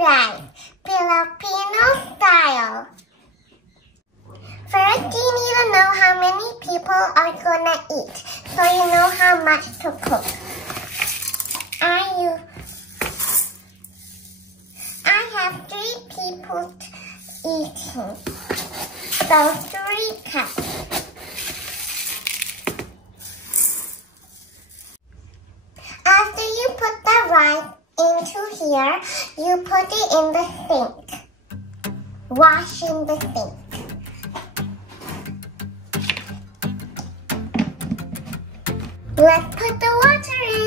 rice, Filipino style. First, you need to know how many people are gonna eat, so you know how much to cook. I have 3 people eating, so 3 cups. After you put the rice into here, you put it in the sink. Wash in the sink. Let's put the water in.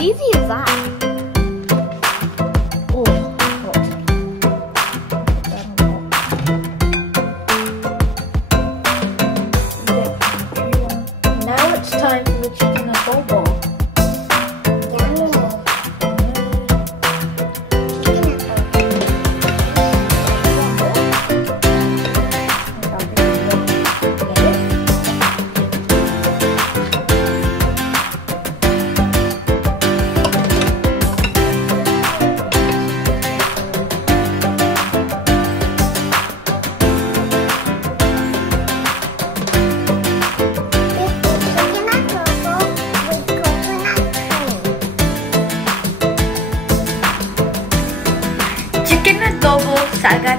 easy as that. Oh, now it's time for the chicken adobo. kaagad